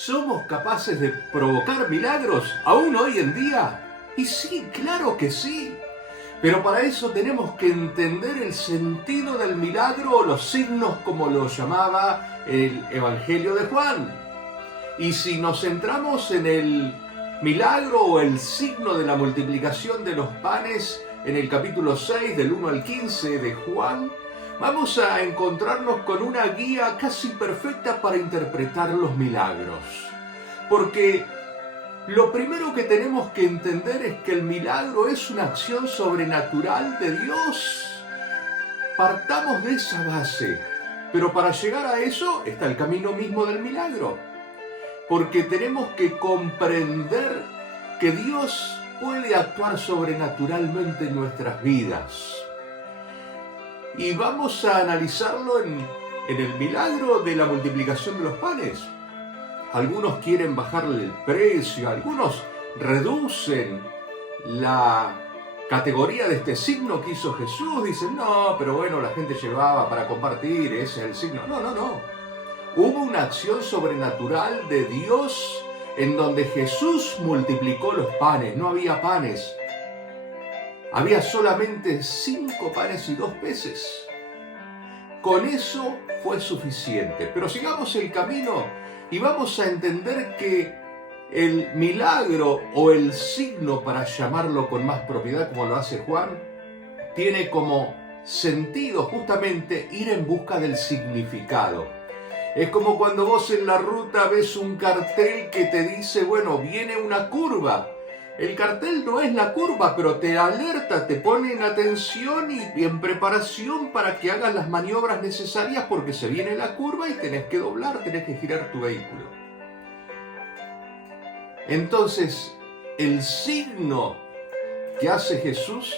¿Somos capaces de provocar milagros aún hoy en día? Y sí, claro que sí. Pero para eso tenemos que entender el sentido del milagro o los signos, como lo llamaba el Evangelio de Juan. Y si nos centramos en el milagro o el signo de la multiplicación de los panes en el capítulo 6 del 1 al 15 de Juan, vamos a encontrarnos con una guía casi perfecta para interpretar los milagros. Porque lo primero que tenemos que entender es que el milagro es una acción sobrenatural de Dios. Partamos de esa base. Pero para llegar a eso está el camino mismo del milagro. Porque tenemos que comprender que Dios puede actuar sobrenaturalmente en nuestras vidas. Y vamos a analizarlo en el milagro de la multiplicación de los panes. Algunos quieren bajarle el precio, algunos reducen la categoría de este signo que hizo Jesús. Dicen, no, pero bueno, la gente llevaba para compartir, ese es el signo. No. Hubo una acción sobrenatural de Dios en donde Jesús multiplicó los panes. No había panes. Había solamente 5 panes y 2 peces. Con eso fue suficiente. Pero sigamos el camino y vamos a entender que el milagro o el signo, para llamarlo con más propiedad como lo hace Juan, tiene como sentido justamente ir en busca del significado. Es como cuando vos en la ruta ves un cartel que te dice, bueno, viene una curva. El cartel no es la curva, pero te alerta, te pone en atención y en preparación para que hagas las maniobras necesarias porque se viene la curva y tenés que doblar, tenés que girar tu vehículo. Entonces, el signo que hace Jesús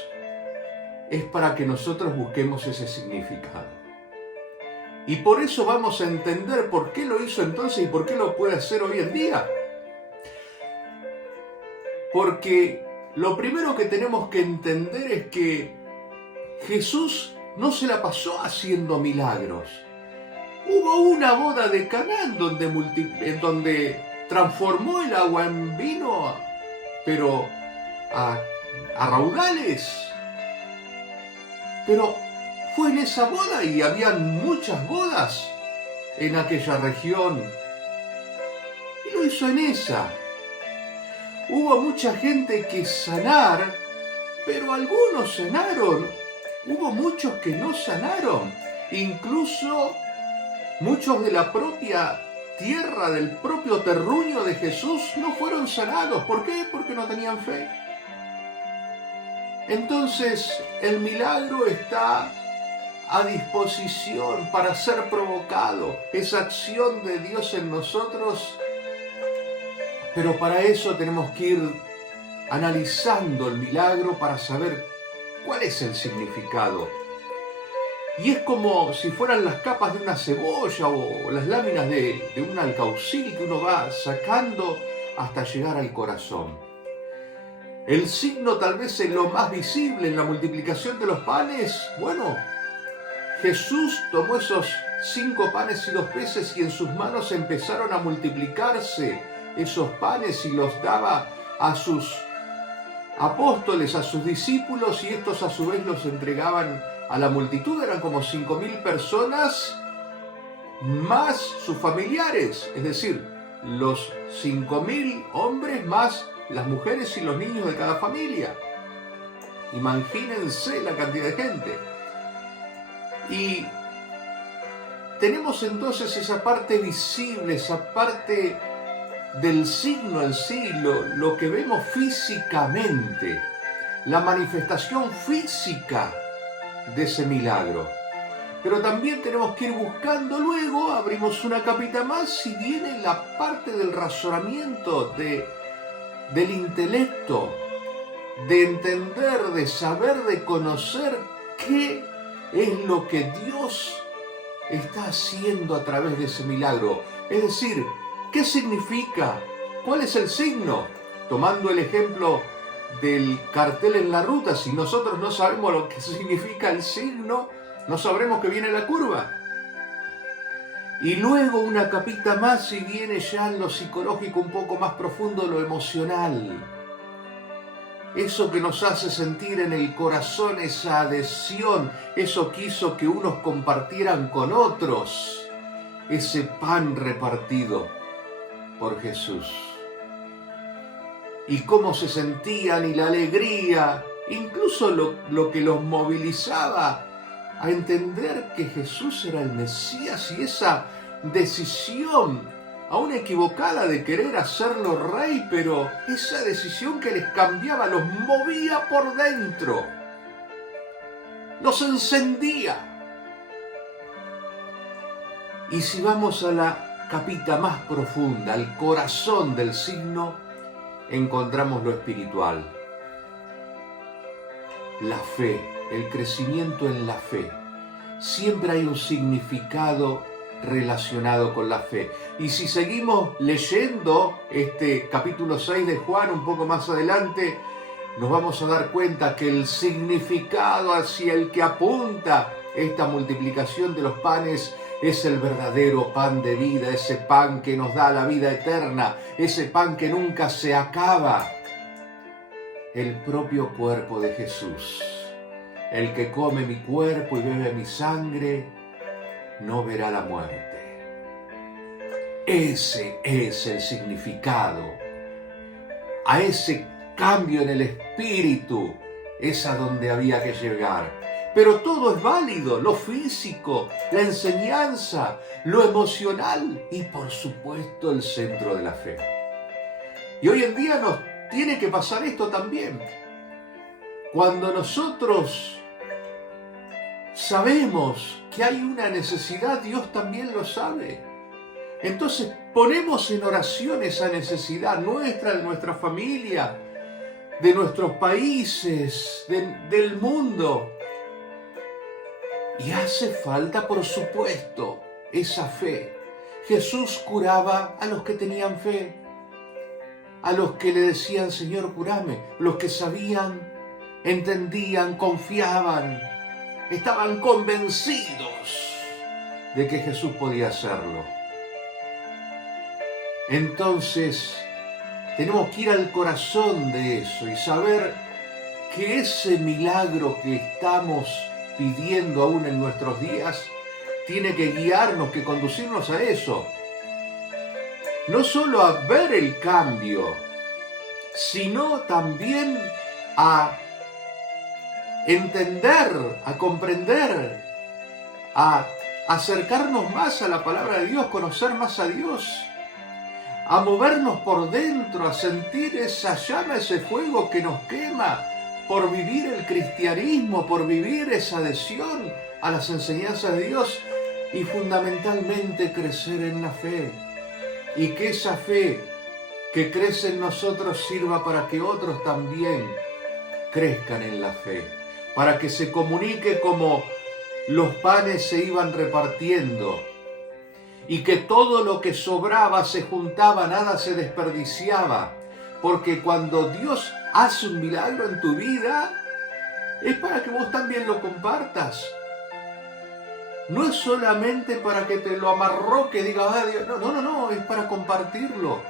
es para que nosotros busquemos ese significado. Y por eso vamos a entender por qué lo hizo entonces y por qué lo puede hacer hoy en día. Porque lo primero que tenemos que entender es que Jesús no se la pasó haciendo milagros. Hubo una boda de Caná en donde transformó el agua en vino, pero a raudales. Pero fue en esa boda y habían muchas bodas en aquella región. Y lo hizo en esa. Hubo mucha gente que sanar, pero algunos sanaron. Hubo muchos que no sanaron. Incluso muchos de la propia tierra, del propio terruño de Jesús, no fueron sanados. ¿Por qué? Porque no tenían fe. Entonces, el milagro está a disposición para ser provocado. Esa acción de Dios en nosotros. Pero para eso tenemos que ir analizando el milagro para saber cuál es el significado. Y es como si fueran las capas de una cebolla o las láminas de un alcaucil que uno va sacando hasta llegar al corazón. El signo tal vez es lo más visible en la multiplicación de los panes. Bueno, Jesús tomó esos 5 panes y 2 peces y en sus manos empezaron a multiplicarse esos panes y los daba a sus apóstoles, a sus discípulos, y estos a su vez los entregaban a la multitud. Eran como 5.000 personas más sus familiares, es decir, los 5.000 hombres más las mujeres y los niños de cada familia. Imagínense la cantidad de gente. Y tenemos entonces esa parte visible, esa parte del signo en sí, lo que vemos físicamente, la manifestación física de ese milagro. Pero también tenemos que ir buscando luego, abrimos una capita más y viene la parte del razonamiento, del intelecto, de entender, de saber, de conocer qué es lo que Dios está haciendo a través de ese milagro. Es decir, ¿qué significa? ¿Cuál es el signo? Tomando el ejemplo del cartel en la ruta, si nosotros no sabemos lo que significa el signo, no sabremos que viene la curva. Y luego una capita más y viene ya en lo psicológico un poco más profundo, lo emocional. Eso que nos hace sentir en el corazón esa adhesión, eso que hizo que unos compartieran con otros, ese pan repartido por Jesús. Y cómo se sentían y la alegría, incluso lo que los movilizaba a entender que Jesús era el Mesías y esa decisión, aún equivocada, de querer hacerlo rey, pero esa decisión que les cambiaba, los movía por dentro, los encendía. Y si vamos a la capita más profunda, al corazón del signo, encontramos lo espiritual, la fe, el crecimiento en la fe. Siempre hay un significado relacionado con la fe. Y si seguimos leyendo este capítulo 6 de Juan un poco más adelante, nos vamos a dar cuenta que el significado hacia el que apunta esta multiplicación de los panes es el verdadero pan de vida, ese pan que nos da la vida eterna, ese pan que nunca se acaba, el propio cuerpo de Jesús. El que come mi cuerpo y bebe mi sangre no verá la muerte. Ese es el significado. A ese cambio en el espíritu es a donde había que llegar. Pero todo es válido, lo físico, la enseñanza, lo emocional y por supuesto el centro de la fe. Y hoy en día nos tiene que pasar esto también. Cuando nosotros sabemos que hay una necesidad, Dios también lo sabe. Entonces ponemos en oración esa necesidad nuestra, de nuestra familia, de nuestros países, del mundo. Y hace falta, por supuesto, esa fe. Jesús curaba a los que tenían fe, a los que le decían, Señor, curame, los que sabían, entendían, confiaban, estaban convencidos de que Jesús podía hacerlo. Entonces, tenemos que ir al corazón de eso y saber que ese milagro que estamos pidiendo aún en nuestros días tiene que guiarnos, que conducirnos a eso. No solo a ver el cambio, sino también a entender, a comprender, a acercarnos más a la palabra de Dios, conocer más a Dios, a movernos por dentro, a sentir esa llama, ese fuego que nos quema por vivir el cristianismo, por vivir esa adhesión a las enseñanzas de Dios y fundamentalmente crecer en la fe. Y que esa fe que crece en nosotros sirva para que otros también crezcan en la fe, para que se comunique como los panes se iban repartiendo y que todo lo que sobraba se juntaba, nada se desperdiciaba, porque cuando Dios hace un milagro en tu vida es para que vos también lo compartas. No es solamente para que te lo amarroque y digas, ah, Dios, no, es para compartirlo,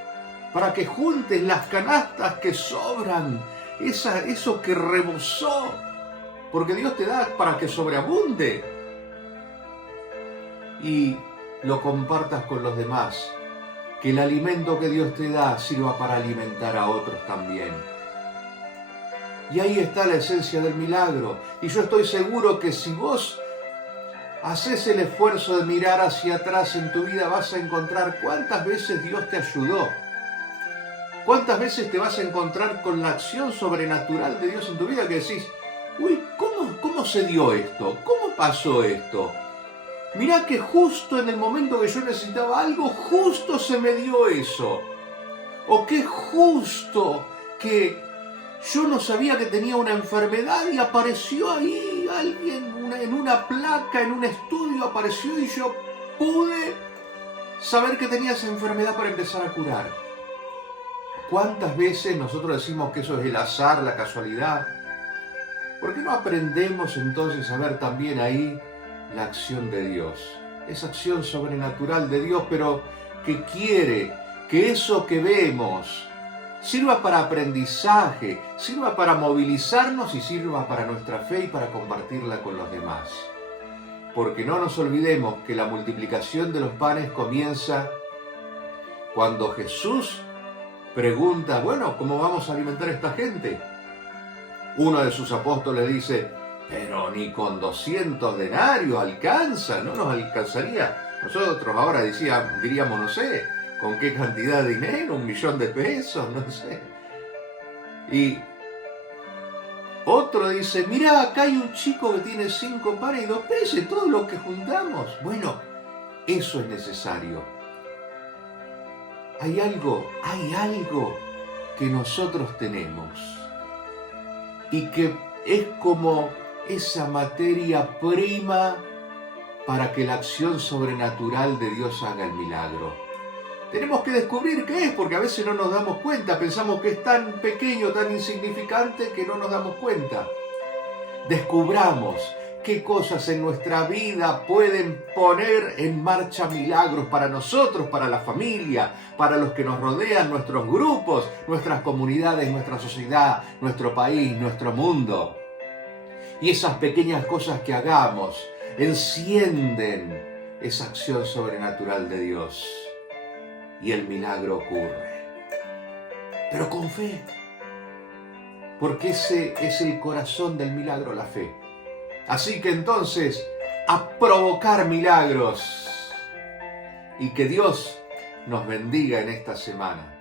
para que juntes las canastas que sobran, eso que rebosó, porque Dios te da para que sobreabunde y lo compartas con los demás, que el alimento que Dios te da sirva para alimentar a otros también. Y ahí está la esencia del milagro, y yo estoy seguro que si vos haces el esfuerzo de mirar hacia atrás en tu vida, vas a encontrar cuántas veces Dios te ayudó. Cuántas veces te vas a encontrar con la acción sobrenatural de Dios en tu vida que decís, uy, ¿cómo se dio esto? ¿Cómo pasó esto? Mirá que justo en el momento que yo necesitaba algo, justo se me dio eso. O que justo que yo no sabía que tenía una enfermedad y apareció ahí alguien en una placa, en un estudio apareció y yo pude saber que tenía esa enfermedad para empezar a curar. ¿Cuántas veces nosotros decimos que eso es el azar, la casualidad? ¿Por qué no aprendemos entonces a ver también ahí la acción de Dios? esa acción sobrenatural de Dios, pero que quiere que eso que vemos sirva para aprendizaje, sirva para movilizarnos y sirva para nuestra fe y para compartirla con los demás. Porque no nos olvidemos que la multiplicación de los panes comienza cuando Jesús pregunta, bueno, ¿cómo vamos a alimentar a esta gente? Uno de sus apóstoles dice, pero ni con 200 denarios alcanza, no nos alcanzaría. Nosotros ahora diríamos, no sé, ¿con qué cantidad de dinero? ¿1 millón de pesos? No sé. Y otro dice, mirá, acá hay un chico que tiene 5 panes y 2 peces, todo lo que juntamos. Bueno, eso es necesario. Hay algo que nosotros tenemos y que es como esa materia prima para que la acción sobrenatural de Dios haga el milagro. Tenemos que descubrir qué es, porque a veces no nos damos cuenta, pensamos que es tan pequeño, tan insignificante que no nos damos cuenta. Descubramos qué cosas en nuestra vida pueden poner en marcha milagros para nosotros, para la familia, para los que nos rodean, nuestros grupos, nuestras comunidades, nuestra sociedad, nuestro país, nuestro mundo. Y esas pequeñas cosas que hagamos encienden esa acción sobrenatural de Dios y el milagro ocurre. Pero con fe, porque ese es el corazón del milagro, la fe. Así que entonces, a provocar milagros y que Dios nos bendiga en esta semana.